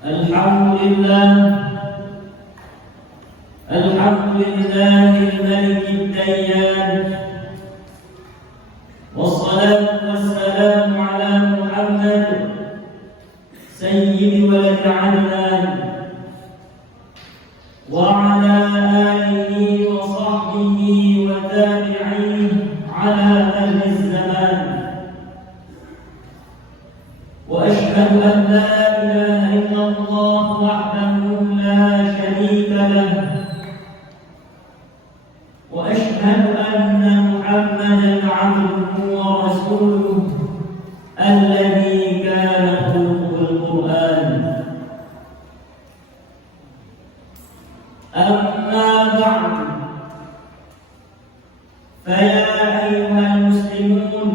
الحمد لله الملك الديان، والصلاة والسلام على محمد سيد ولد عدنان وعلى آله وصحبه وتابعيه على مر الزمان. وأشهد أن لا إله إلا الله وحده لا شريك له، وأشهد أن محمدًا عبده ورسوله الذي كان خلقه القرآن. أما بعد، فيا أيها المسلمون،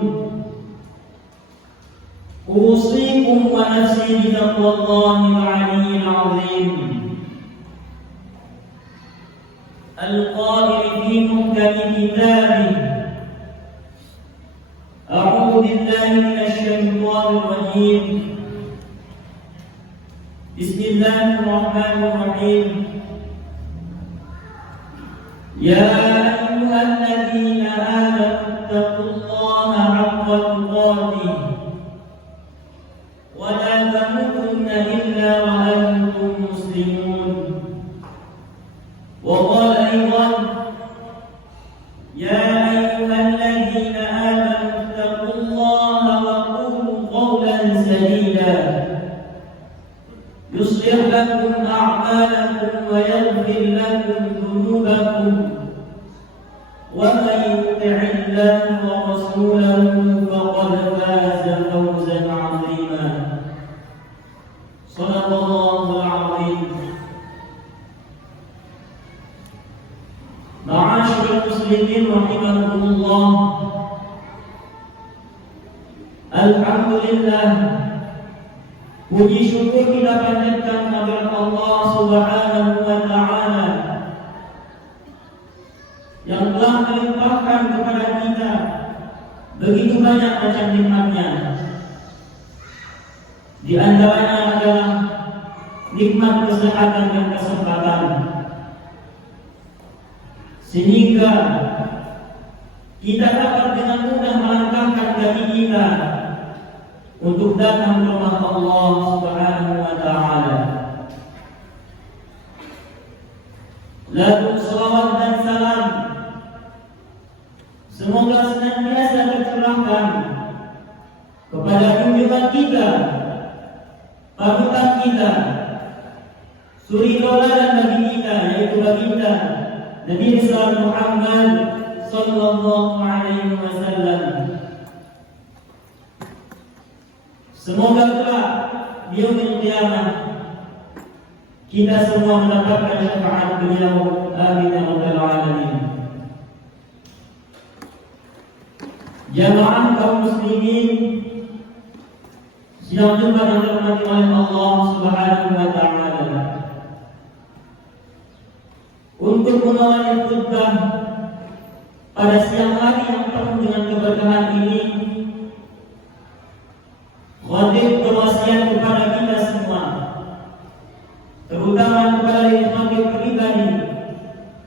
أوصيكم ونفسي بتقوى الله العلي العظيم القائل في محكم كتابه: أعوذ بالله من الشيطان الرجيم، بسم الله الرحمن الرحيم. يا أيها الذين آمنوا اتقوا الله حق تقاته ولا تموتن إلا وأنتم مسلمون. وقال أيضا: يا أيها الذين آمنوا اتقوا الله وقولوا قولا سديدا يصلح لكم أعمالكم ويغفر لكم ذنوبكم، ومن يطع الله ورسوله فقد فاز فوزا عظيما. صدق الله العظيم. Ma'asyiral muslimin rahimakumullah. Alhamdulillah, puji syukur kita panjatkan kepada Allah Subhanahu wa taala yang telah melimpahkan kepada kita begitu banyak macam nikmatnya. Di antaranya adalah nikmat kesehatan dan kesempatan, sehingga kita dapat dengan mudah melangkahkan kaki kita untuk datang ke rumah Allah Subhanahu wa taala. Lalu salawat dan salam semoga senantiasa tercurahkan kepada junjungan kita, panutan kita, suri tauladan bagi kita, yaitu baginda Nabi besar Muhammad sallallahu alaihi wasallam. Semoga kelak di yaumil qiyamah kita semua mendapatkan syafaat beliau. Amin ya rabbal alamin. Jamaah kaum muslimin sidang Jumat yang dirahmati oleh Allah Subhanahu wa taala, untuk mengawali khutbah pada siang hari yang penuh dengan keberkahan ini, khatib berwasiat kepada kita semua, terutama kepada diri khatib pribadi,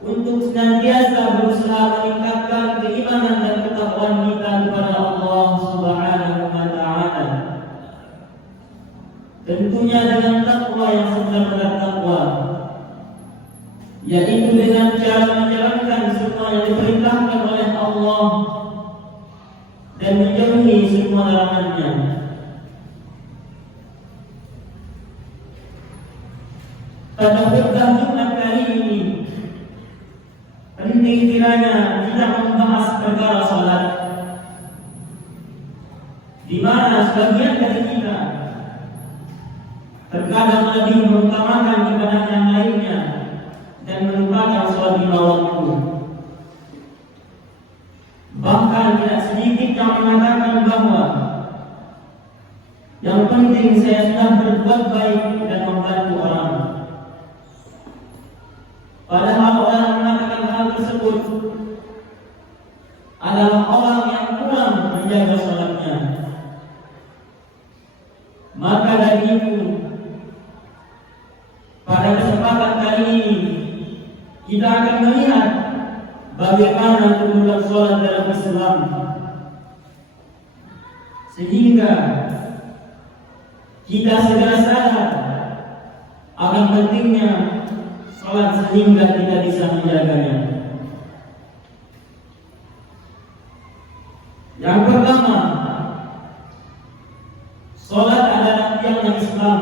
untuk senantiasa berusaha meningkatkan keimanan dan ketakwaan kita kepada Allah Subhanahu wa taala. Tentunya dengan takwa yang sebenar-benar takwa, yaitu dengan cara menjalankan semua yang diperintahkan oleh Allah dan menjauhi semua larangannya. Pada khutbah Jumat kali ini, penting kiranya kita membahas perkara salat, di mana sebagian dari kita terkadang lebih mengutamakan ibadah yang lainnya dan melupakan sholat lima waktu. Bahkan tidak sedikit yang mengatakan bahwa yang penting saya sudah berbuat baik dan membantu orang. Padahal orang yang mengatakan hal tersebut adalah orang yang kurang menjaga sholatnya. Maka dari itu, pada kesempatan kali ini kita akan melihat bagaimana kedudukan sholat dalam Islam, sehingga kita segera sadar akan pentingnya sholat sehingga kita bisa menjaganya. Yang pertama, sholat adalah tiangnya Islam.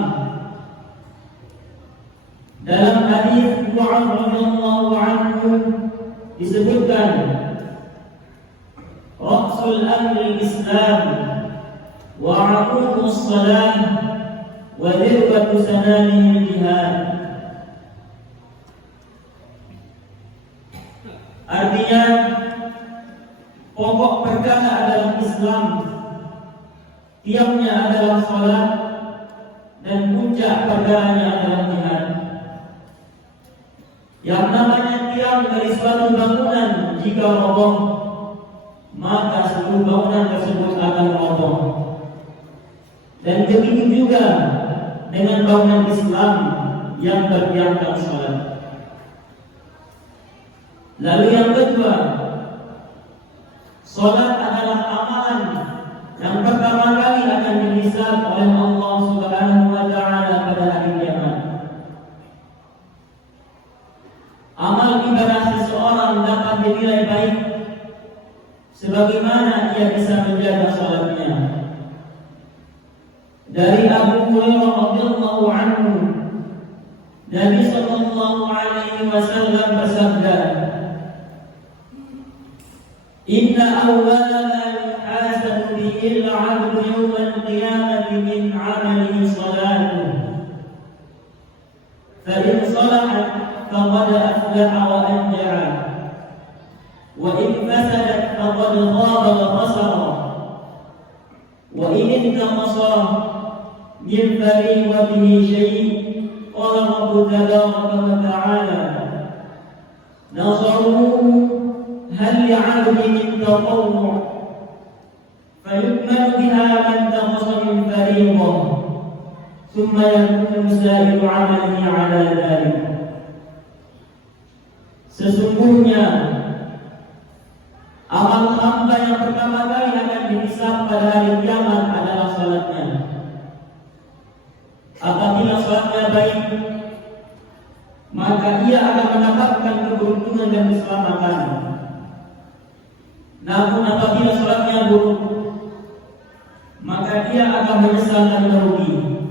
Dalam hadis Mu'adz radhiyallahu anhu disebutkan, Rasul amri Islam wa 'amumus salam wa dirwatu sanamil jihad. Artinya, pokok perkara adalah Islam, tiangnya adalah salat, dan puncak perkaranya adalah jihad. Yang namanya tiang dari suatu bangunan jika roboh, maka seluruh bangunan tersebut akan roboh. Dan begitu juga dengan bangunan Islam yang bertiangkan salat. Lalu yang kedua, salat adalah amalan yang pertama kali akan dihisab oleh Allah Subhanahu wa taala pada hari kiamat. Amal ibadah seseorang dapat dinilai baik sebagaimana ia bisa menjaga salatnya. Dari Abu Hurairah radhiyallahu anhu, Nabi sallallahu alaihi wasallam bersabda, Inna awwala ma yuhasabu bihi al-'abdu yawma al-qiyamati min 'amalihi salatuhu. Fa in salahat faqad aflaha wa anja'a, wa in fasadat faqad khaba wa khasara, wa in intaqasa min fariidatihi shay', qala Rabbu tabaraka wa ta'ala, nazaruhu هل لعبد من تطوع فيكمل بها ما انتقص من فريضة ثم يكون سائر عمله على ذلك. Sesungguhnya amal hamba yang pertama kali akan dihisab pada hari kiamat adalah salatnya. Apabila salatnya baik, maka ia akan mendapatkan keberuntungan dan keselamatan. Namun apabila salatnya buruk, maka dia akan menyesal dan merugi.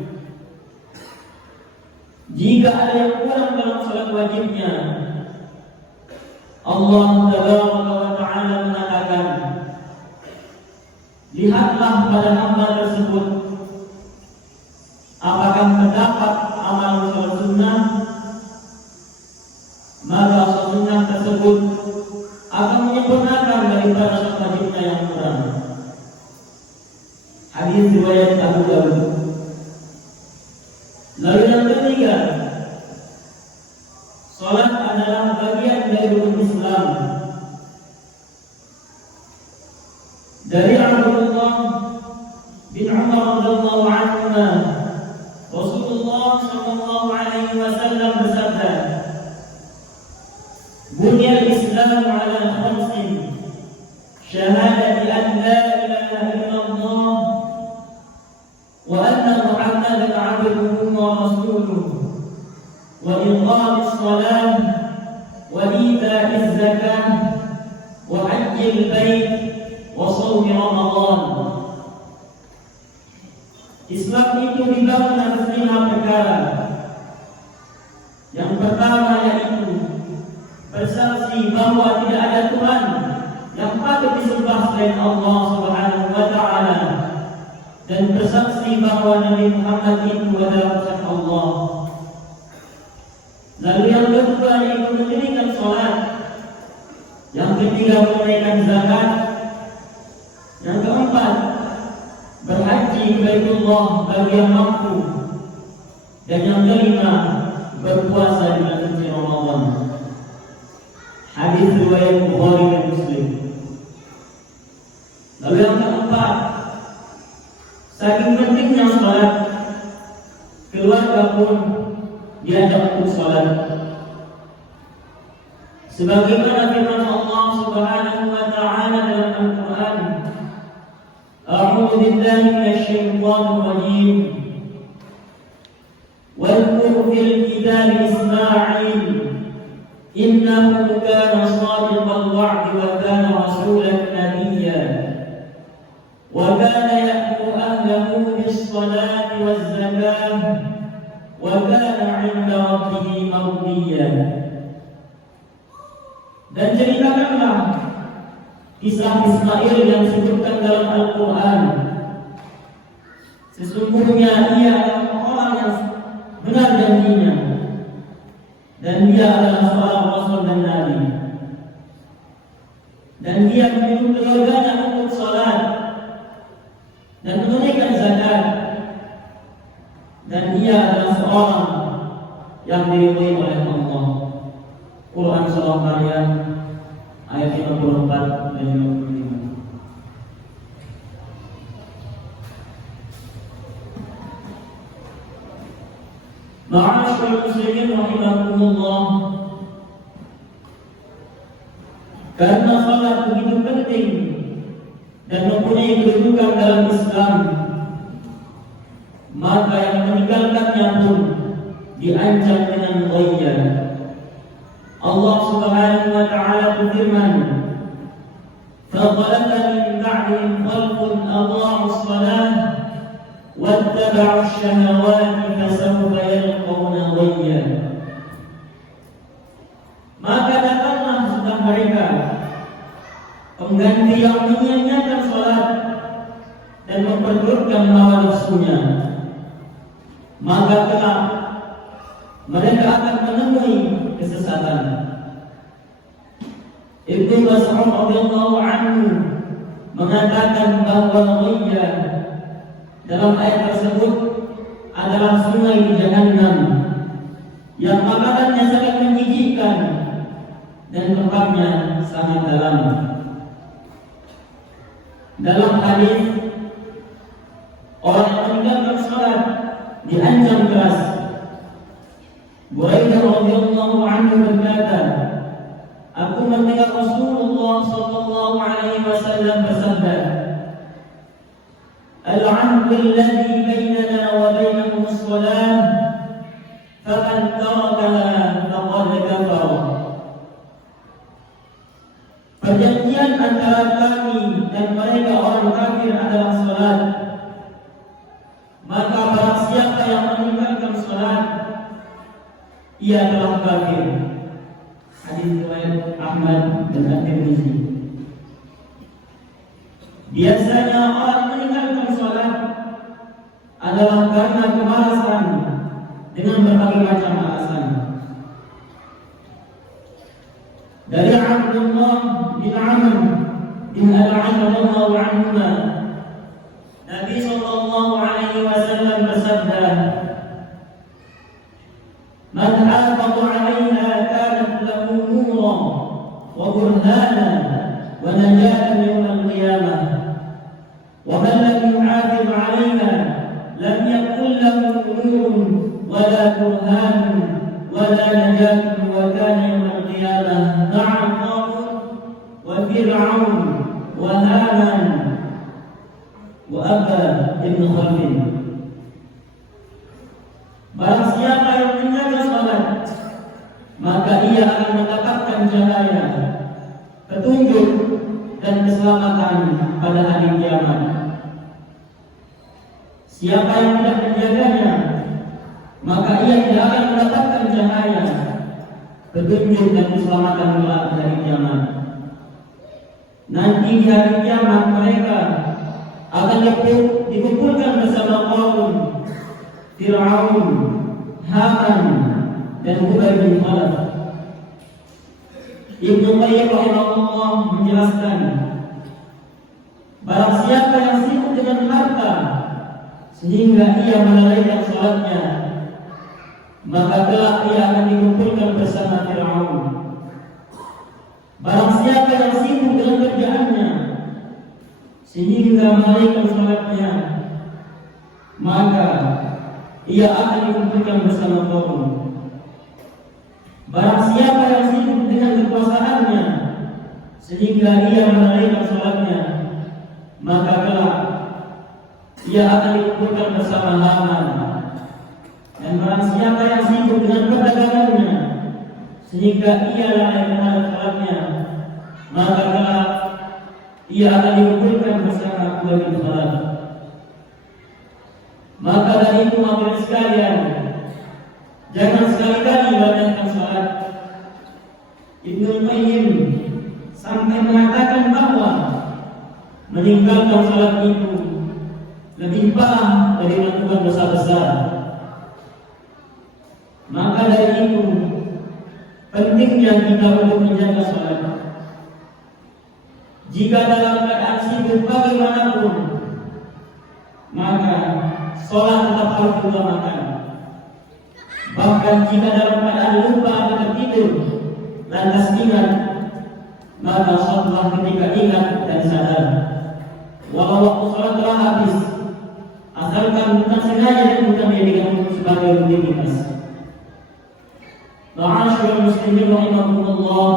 Jika ada yang kurang dalam salat wajibnya, Allah Tabaraka wa Ta'ala mengatakan, lihatlah pada hamba tersebut apakah terdapat amal salat sunnah, maka salat sunnah tersebut akan menyempurnakan daripada salat wajibnya yang kurang. Hadis riwayat Abu Dawud. Lalu yang ketiga, salat adalah bagian dari rukun Islam. Dari Abdullah bin Umar radhiyallahu anhu, Rasulullah sallallahu alaihi wasallam bersabda, Bunyal Islam ala khamsin, syahadati an la ilaha illallah wa anna Muhammadan abduhu wa rasuluhu, wa iqamis salat, wa ita'iz zakah, wa hajjil bait, wa shaumi Ramadan. Islam itu dibangun atas 5 perkara. Yang pertama yaitu bersaksi bahwa tidak ada Tuhan yang patut disembah selain Allah Subhanahu wa Ta'ala, dan bersaksi bahwa Nabi Muhammad itu adalah utusan Allah. Lalu yang kedua yaitu mendirikan salat. Yang ketiga menunaikan zakat. Yang keempat berhaji ke Baitullah bagi yang mampu. Dan yang kelima berpuasa di bulan suci Ramadan. Hadis riwayat Bukhari dan Muslim. Lalu yang keempat, saking pentingnya salat, keluarga pun diajak untuk salat. Sebagaimana firman Allah Subhanahu wa taala dalam Al-Qur'an, A'udzu billahi minasyaitonir rajim. Wadhkur fil kitabi Ismail innahu kana shadiqal wa'di wa kana rasulan nabiyya wa kana ya'muru ahlahu bis-salati waz-zakah wa kana 'inda rabbih mardiyya. Dan ceritakanlah kisah Ismail yang disebutkan dalam Al-Quran. Sesungguhnya ia adalah orang yang benar janjinya, dan dia adalah seorang Rasul dan Nabi, dan dia menyuruh keluarganya untuk salat dan menunaikan zakat, dan dia adalah seorang yang diridhai oleh Allah. Quran Surah Maryam ayat 54 dan 55. Ma'asyiral muslimin rahimakumullah. Karena salat begitu penting dan mempunyai kedudukan dalam Islam, maka yang meninggalkannya pun diancam dengan ghayya. Allah Subhanahu wa taala berfirman, "Fakhalafa min ba'dihim khalqun adha'u as-salah wattaba'u asy-syahawati fasawfa yalqawna ghayya." Maka datanglah setelah mereka pengganti yang menyia-nyiakan salat dan memperturutkan hawa nafsunya, maka kelak mereka akan menemui kesesatan. Ibnu Mas'ud radhiyallahu anhu mengatakan bahwa ghayya dalam ayat tersebut adalah sungai di Jahannam yang makanannya sangat menjijikkan dan tempatnya sangat dalam. Dalam hadis, orang yang meninggalkan salat diancam keras. Buraidah radhiyallahu anhu berkata, aku mendengar Rasulullah sallallahu alaihi wasallam bersabda, "Al-'ahdu alladhi bainana wa bainahum as-salah, faman tarakaha faqad kafara." Perjanjian antara kami dan mereka orang kafir adalah salat. Maka barang siapa yang meninggalkan salat, ia telah kafir. Hadis riwayat Ahmad dan At-Tirmizi. Biasanya orang meninggalkan salat adalah karena kemalasan dengan berbagai macam alasan. Dari Abdullah bin Amr bin Al-'As radhiyallahu anhuma, Nabi sallallahu alaihi wasallam bersabda, "Man hafadha 'alaiha kanat lahu nuran wa burhana wa najatan yawm al-qiyamah, wa man lam yuhafidh 'alaiha lam yakun lahu nurun wa la burhanun wa la najatun wa kana yawm al-qiyamah ma'a Qarun wa Fir'aun wa Haman wa Aba ibn Khalid." Barang siapa yang menjaga salat, maka ia akan mendapatkan cahaya, petunjuk dan keselamatan pada hari kiamat. Siapa yang tidak menjaganya, maka ia tidak akan mendapatkan cahaya, petunjuk dan keselamatan kelak pada hari kiamat. Nanti di hari kiamat mereka akan dikumpulkan bersama Qarun, Fir'aun, Haman dan Ubay bin Khalaf. Ibnu Qayyim rahimahullah menjelaskan, barang siapa yang sibuk dengan harta sehingga ia melalaikan salatnya, maka kelak ia akan dikumpulkan bersama Fir'aun. Barang siapa yang sibuk dengan kerjaannya sehingga melalaikan salatnya, maka ia akan dikumpulkan bersama kaum. Barang siapa yang sibuk dengan kekuasaannya sehingga ia melalaikan salatnya, maka kelak ia akan dikumpulkan bersama Haman. Dan barang siapa yang sibuk dengan perdagangannya sehingga ia lalai terhadap salatnya, maka kelak ia akan dikumpulkan bersama Abu bin Khalaf. Maka dari itu hadirin sekalian, jangan sekali-kali lalaikan salat. Ibnu Qayyim sampai mengatakan bahwa meninggalkan salat itu lebih parah dari melakukan dosa besar. Maka dari itu pentingnya kita untuk menjaga salat. Jika dalam keadaan sibuk bagaimanapun, maka salat tetap harus diutamakan. Bahkan jika dalam keadaan lupa atau tertidur lantas ingat, maka salatlah ketika ingat dan sadar. Walau waktu salat telah habis, asalkan bukan sengaja dan bukan menjadikan sebagai rutinitas. Ma'asyiral muslimin rahimakumullah,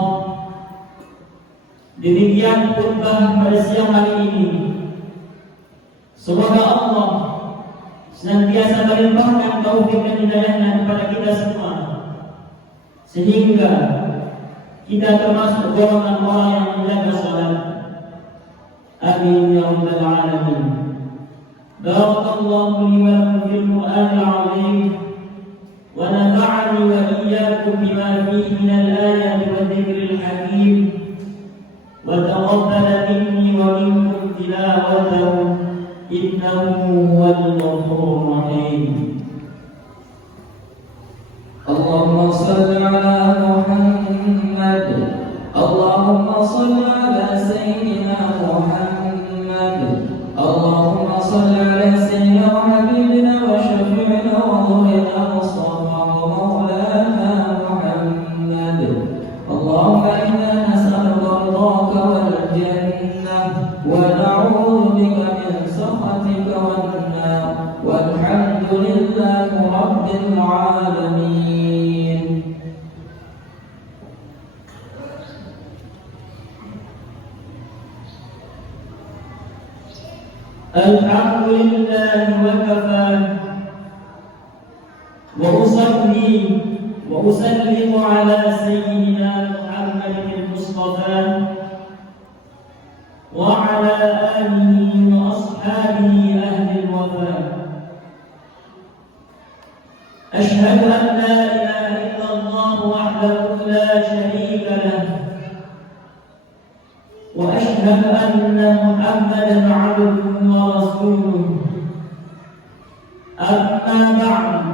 demikian khutbah pada siang hari ini. Semoga Allah senantiasa melimpahkan taufik dan hidayahnya kepada kita semua, sehingga kita termasuk golongan orang yang menjaga salat. Amin ya rabbal alamin. Barakallahu li wa lakum fil Qur'anil 'azim wa nafa'ani wa iyyakum bima fihi minal ayati wadh-dhikril hakim wa taqabbala minni wa minkum tilawatahu innahu huwal ghafurur rahim. Allahumma shalli ala Muhammad, Allahumma shalli ala sayyidina Muhammad, Allahumma shalli ala sayyidina wa habibina wa syafi'ina wa dhurina Mustafa wa maulana Muhammad. Allahumma inna nas'aluka ridhaka wal jannah wa na'udzu bika min sakhatika wan nar. Walhamdulillahi rabbil alamin. Alhamdulillahi wa kafa wa usalli wa usallimu ala sayyidina Muhammadin al-Mustafa wa ala alihi wa ashabihi ahli al-wafa. Ashhadu an la ilaha illallah wahdahu la sharika lah wa ashhadu anna Muhammadan 'abduhu wa rasuluh. Amma ba'd,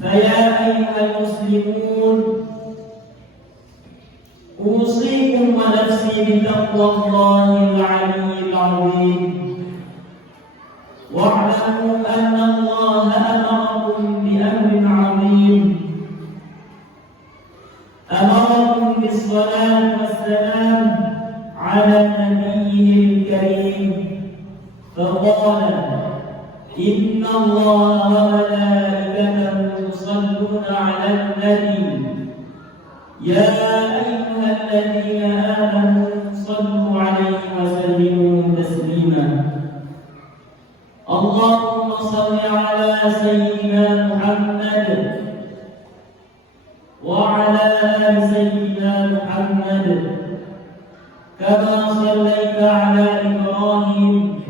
faya ayyuhal muslimun, usikum wa nafsi bitaqwallahil 'aliyyil 'azim. Wa'lamu anna Allah amarakum bi amrin 'azim. Amarakum bis salati was salam 'ala nabiyyil karim. Faqala inna Allah wa malaikatahu yusalluna 'alan nabi. Ya ayyuhalladzina amanu sallu 'alaihi wa sallimu taslima. Allahumma salli 'ala sayyidina Muhammad wa 'ala ali sayyidina Muhammad kama sallaita 'ala Ibrahim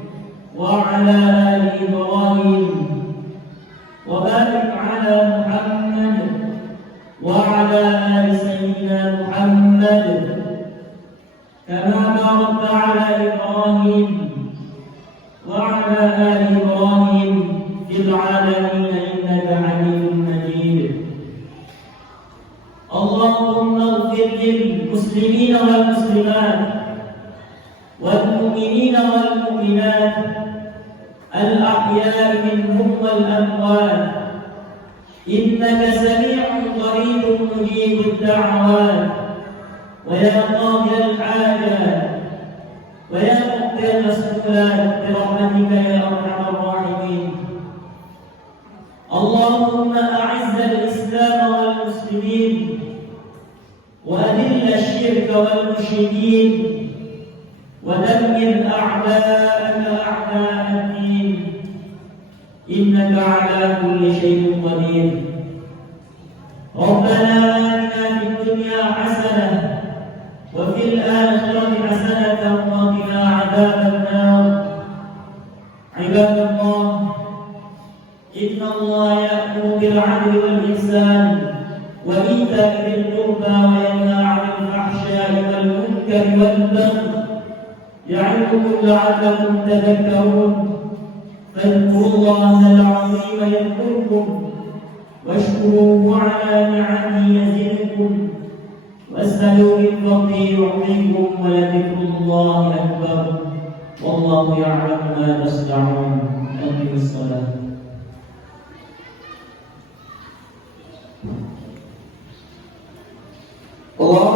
wa 'ala ali Ibrahim wa barik 'ala Muhammad wa 'ala ali sayyidina Muhammad kama barakta 'ala Ibrahim وعلى آل إبراهيم في العالمين إنك حميد مجيد. اللهم اغفر للمسلمين والمسلمات والمؤمنين والمؤمنات الأحياء منهم والأموات إنك سميع قريب مجيب الدعوات ويا قاضي الحاجات ويا مقضي المسؤولات برحمتك يا أرحم الراحمين. اللهم أعز الإسلام والمسلمين وأذل الشرك والمشركين ودمر أعداءك أعداء الدين إنك على كل شيء قدير. ربنا آتنا في الدنيا حسنة وفي الآخرة حسنة وقنا عذاب النار. عباد الله، إن الله يأمر بالعدل والإحسان وإيتاء ذي القربى وينهى عن الفحشاء والمنكر والبغي يعظكم لعلكم تذكرون. فاذكروا الله العظيم يذكركم واشكروه على نعمه يزدكم واسألوا من فضله يعطيكم ولذكر الله أكبر والله يعلم ما تصنعون. أقم الصلاة. Allah